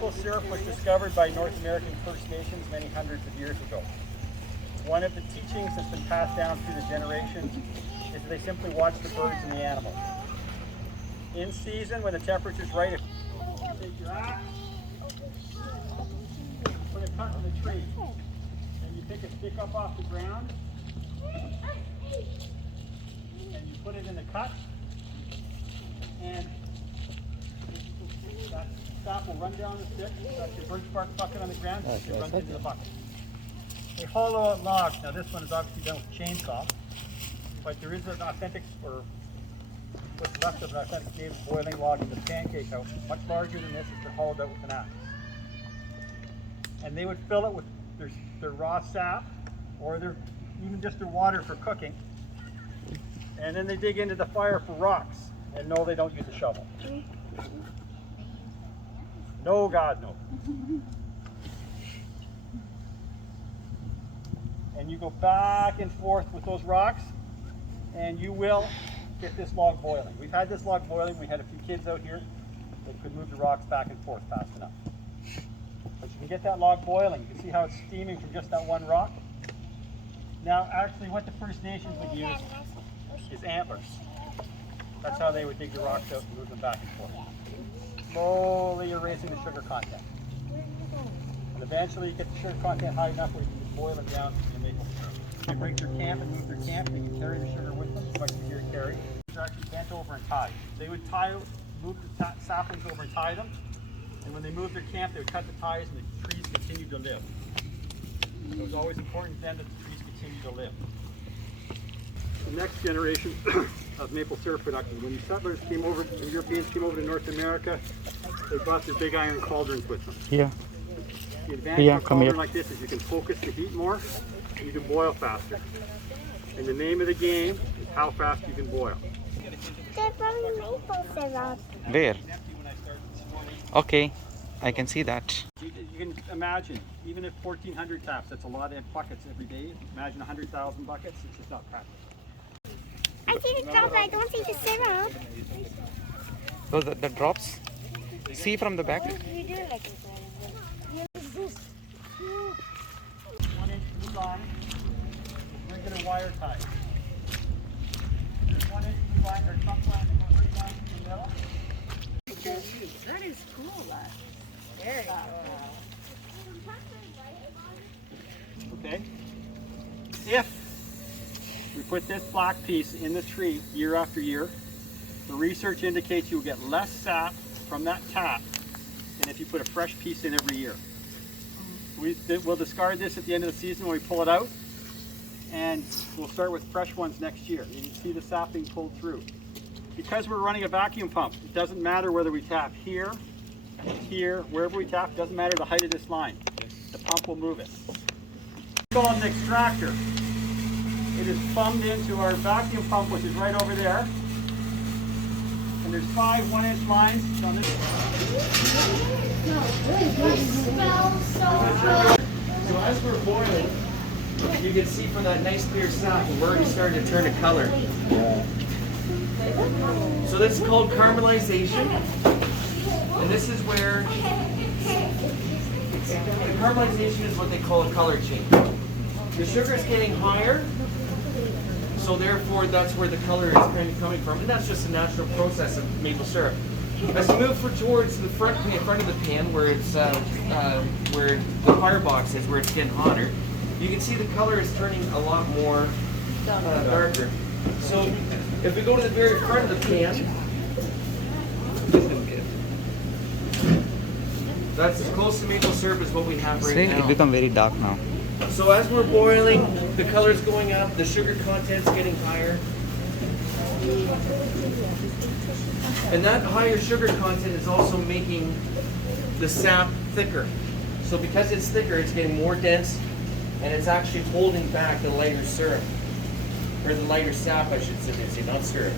Maple syrup was discovered by North American First Nations many hundreds of years ago. One of the teachings that's been passed down through the generations is that they simply watch the birds and the animals. In season, when the temperature's right, if you take your axe, put a cut in the tree, and you pick a stick up off the ground, and you put it in the cut, and that sap will run down the stick. That's your birch bark bucket on the ground, and it runs into the bucket. They hollow out logs. Now this one is obviously done with a chainsaw, but there is an authentic, or what's left of an authentic native boiling log in the pancake house, much larger than this. It's been hollowed out with an axe. And they would fill it with their raw sap, or even just their water for cooking. And then they dig into the fire for rocks. And no, they don't use a shovel. No, God, no. And you go back and forth with those rocks, and you will get this log boiling. We've had this log boiling. We had a few kids out here that could move the rocks back and forth fast enough. But you can get that log boiling. You can see how it's steaming from just that one rock. Now, actually, what the First Nations would use is antlers. That's how they would dig the rocks out and move them back and forth. Slowly erasing the sugar content. And eventually you get the sugar content high enough where you can boil them down to the maple syrup. They break their camp and move their camp, they can carry the sugar with them. It's much easier to carry. They're actually bent over and tied. They would move the saplings over and tie them. And when they moved their camp, they would cut the ties and the trees continued to live. It was always important then that the trees continued to live. The next generation of maple syrup production, when the settlers came over, the Europeans came over to North America, they brought their big iron cauldrons with them. Yeah. The advantage of a cauldron like this is you can focus the heat more and you can boil faster. And the name of the game is how fast you can boil. They're probably maple syrup. Where? Okay, I can see that. You can imagine, even if 1,400 taps, that's a lot of buckets every day. Imagine 100,000 buckets, it's just not practical. I see the drops, I don't see the syrup. Those are the drops. See from the back. You do like it. 1 inch blue line, regular wire tie. There's 1 inch blue line, there's trunk line that goes right down to the middle. That is cool, that. Very cool. Okay. If we put this black piece in the tree year after year, the research indicates you'll get less sap from that tap than if you put a fresh piece in every year. We'll discard this at the end of the season when we pull it out, and we'll start with fresh ones next year. You can see the sap being pulled through. Because we're running a vacuum pump, it doesn't matter whether we tap here, here, wherever we tap, it doesn't matter the height of this line. The pump will move it. It's called an extractor. It is plumbed into our vacuum pump, which is right over there. And there's 5 1-inch lines on this. So as we're boiling, you can see from that nice clear sap, we're already starting to turn a color. So this is called caramelization, and this is where the caramelization is what they call a color change. The sugar is getting higher, so therefore that's where the color is kind of coming from, and that's just a natural process of maple syrup. As you move towards the front of the pan, where it's where the firebox is, where it's getting hotter, you can see the color is turning a lot more darker. So if we go to the very front of the pan, that's as close to maple syrup as what we have right now. It's become very dark now. So as we're boiling, the color's going up, the sugar content's getting higher. And that higher sugar content is also making the sap thicker. So because it's thicker, it's getting more dense, and it's actually holding back the lighter syrup. Or the lighter sap, I should say, not syrup.